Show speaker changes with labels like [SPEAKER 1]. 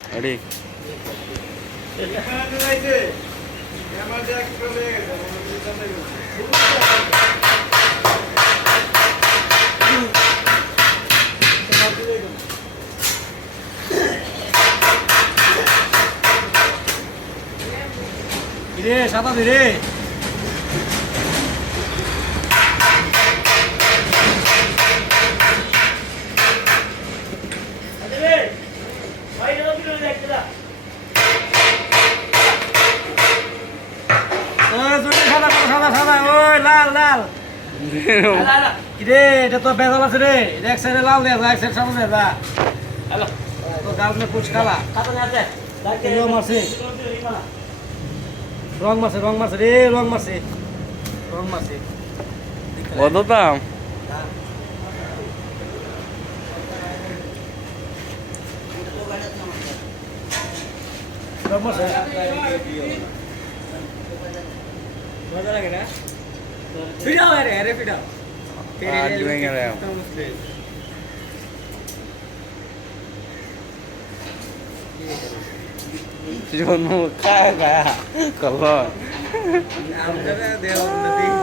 [SPEAKER 1] Ready
[SPEAKER 2] রে সাদা রে ওই দুটো সাদা করো, সাদা সাদা ওই লাল লাল রে এটা তো বেজাল আছে রে। এটা এক সাইডে লাল দেয়া এক সাইড সাদা দেয়া তো গাল মে কুছ কালা এও মারছে। রং মারছে রং মারছে রে রং মারছে। রং মারছে।
[SPEAKER 1] কত দাম
[SPEAKER 2] রং মারছে। মজা লাগে না? फिरा अरे अरे फिरा
[SPEAKER 1] आज में क्या रहा जो नो क्या गया
[SPEAKER 2] कलो नाम कर दे और नदी